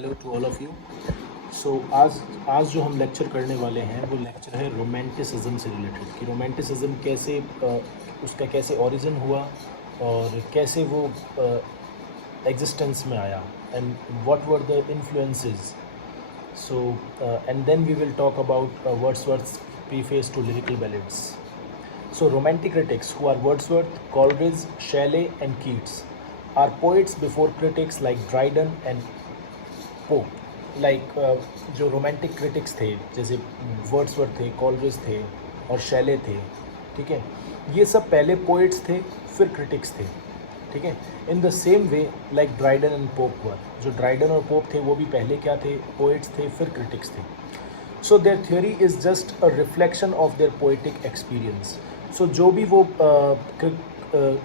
Hello to all of you. So आज जो हम लेक्चर करने वाले हैं वो लेक्चर है रोमांटिसिज्म से रिलेटेड कि रोमांटिसिज्म कैसे उसका कैसे ओरिजिन हुआ और कैसे वो एग्जिस्टेंस में आया and what were the influences. So and then we will talk about Wordsworth's preface to lyrical ballads. So romantic critics who are Wordsworth, Coleridge, Shelley and Keats are poets before critics like Dryden and Pope. Like जो romantic critics थे जैसे Wordsworth थे, Coleridge थे और Shelley थे, ठीक है, ये सब पहले poets थे फिर critics थे, ठीक है. In the same way like Dryden and Pope were, जो ड्राइडन और पोप थे वो भी पहले क्या थे, पोइट्स थे फिर क्रिटिक्स थे. So their theory is just a reflection of their poetic experience. So जो भी वो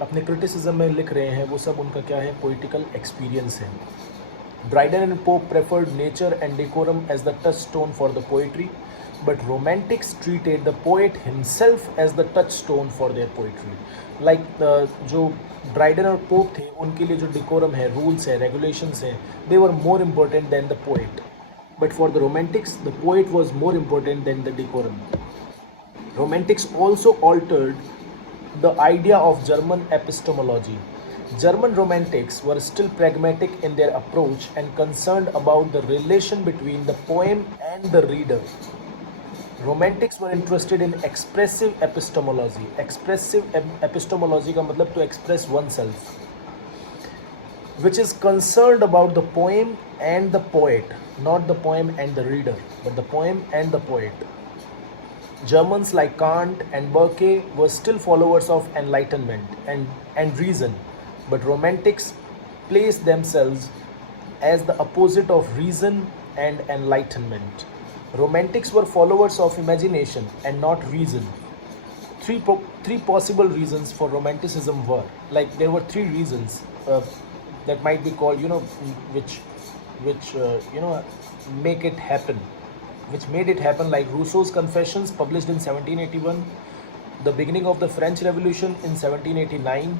अपने क्रिटिसिज्म में लिख रहे हैं वो सब उनका क्या है, पोइटिकल एक्सपीरियंस है. Dryden and Pope preferred nature and decorum as the touchstone for the poetry, but romantics treated the poet himself as the touchstone for their poetry. Like जो Dryden और Pope थे उनके लिए जो decorum है, rules है, regulations हैं, they were more important than the poet. But for the romantics, the poet was more important than the decorum. Romantics also altered the idea of German epistemology. German romantics were still pragmatic in their approach and concerned about the relation between the poem and the reader. Romantics were interested in expressive epistemology. Expressive epistemology का मतलब to express oneself, which is concerned about the poem and the poet, not the poem and the reader, but the poem and the poet. Germans like Kant and Burke were still followers of enlightenment and reason, but romantics placed themselves as the opposite of reason and enlightenment. Romantics were followers of imagination and not reason. Three possible reasons for romanticism were, like there were three reasons that might be called, which make it happen, which made it happen, like Rousseau's Confessions published in 1781, the beginning of the French Revolution in 1789,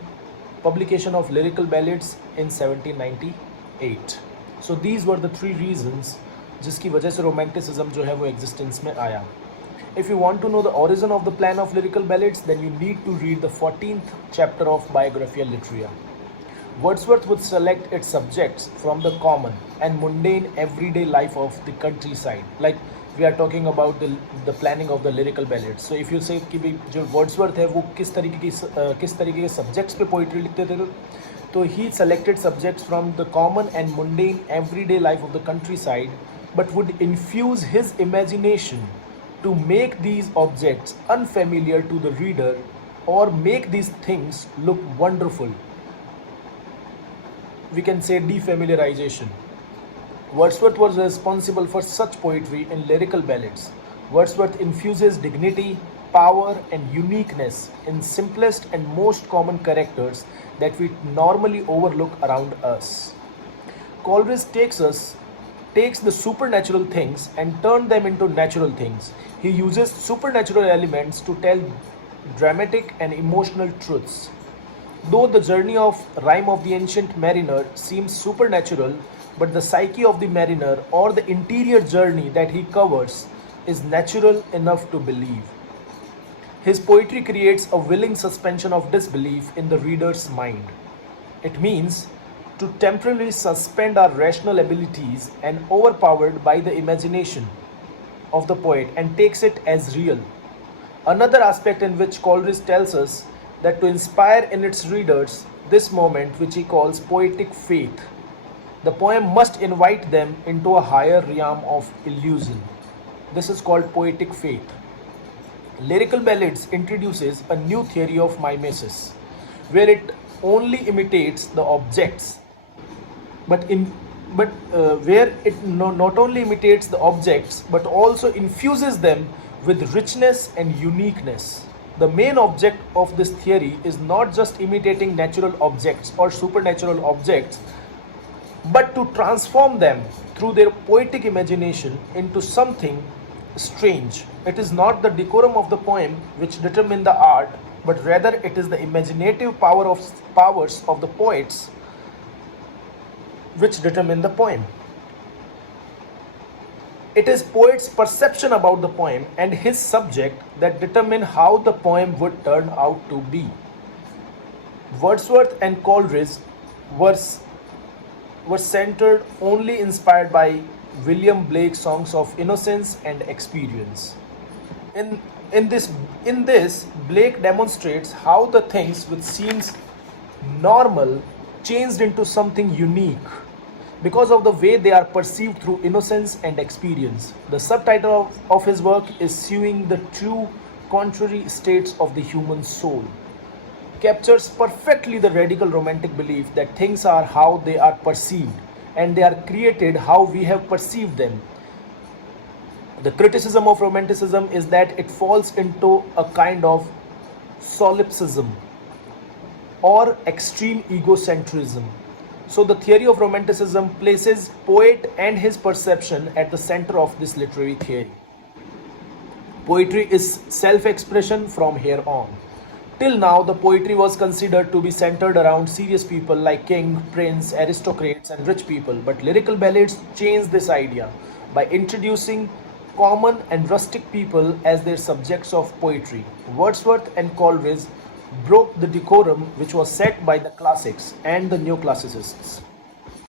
publication of lyrical ballads in 1798. So these were the three reasons जिसकी वजह से romanticism जो है वो existence में आया. If you want to know the origin of the plan of lyrical ballads, then you need to read the 14th chapter of Biographia Literaria. Wordsworth would select its subjects from the common and mundane everyday life of the countryside. Like we are talking about the planning of the lyrical ballads. So if you say कि भी जो Wordsworth है वो किस तरीके के subjects पे poetry लिखते थे, तो he selected subjects from the common and mundane everyday life of the countryside, but would infuse his imagination to make these objects unfamiliar to the reader or make these things look wonderful. We can say defamiliarization. Wordsworth was responsible for such poetry in lyrical ballads. Wordsworth infuses dignity, power and uniqueness in simplest and most common characters that we normally overlook around us. Coleridge takes the supernatural things and turn them into natural things. He uses supernatural elements to tell dramatic and emotional truths. Though the journey of Rime of the Ancient Mariner seems supernatural, but the psyche of the mariner or the interior journey that he covers is natural enough to believe. His poetry creates a willing suspension of disbelief in the reader's mind. It means to temporarily suspend our rational abilities and overpowered by the imagination of the poet and takes it as real. Another aspect in which Coleridge tells us that to inspire in its readers this moment which he calls poetic faith, the poem must invite them into a higher realm of illusion. This is called poetic faith. Lyrical ballads introduces a new theory of mimesis, where it only imitates the objects, where it not only imitates the objects but also infuses them with richness and uniqueness. The main object of this theory is not just imitating natural objects or supernatural objects, but to transform them through their poetic imagination into something strange. It is not the decorum of the poem which determine the art, but rather it is the imaginative powers of the poets which determine the poem. It is poet's perception about the poem and his subject that determine how the poem would turn out to be. Wordsworth and Coleridge were, were centered only inspired by William Blake's songs of innocence and experience. In, in, this, in this, Blake demonstrates how the things which seems normal changed into something unique because of the way they are perceived through innocence and experience. The subtitle of his work is Suing the True Contrary States of the Human Soul. Captures perfectly the radical romantic belief that things are how they are perceived and they are created how we have perceived them. The criticism of romanticism is that it falls into a kind of solipsism or extreme egocentrism. So, the theory of romanticism places poet and his perception at the center of this literary theory. Poetry is self expression from here on. Till now, the poetry was considered to be centered around serious people like king, prince, aristocrats, and rich people, but lyrical ballads changed this idea by introducing common and rustic people as their subjects of poetry. Wordsworth and Coleridge broke the decorum which was set by the classics and the neoclassicists.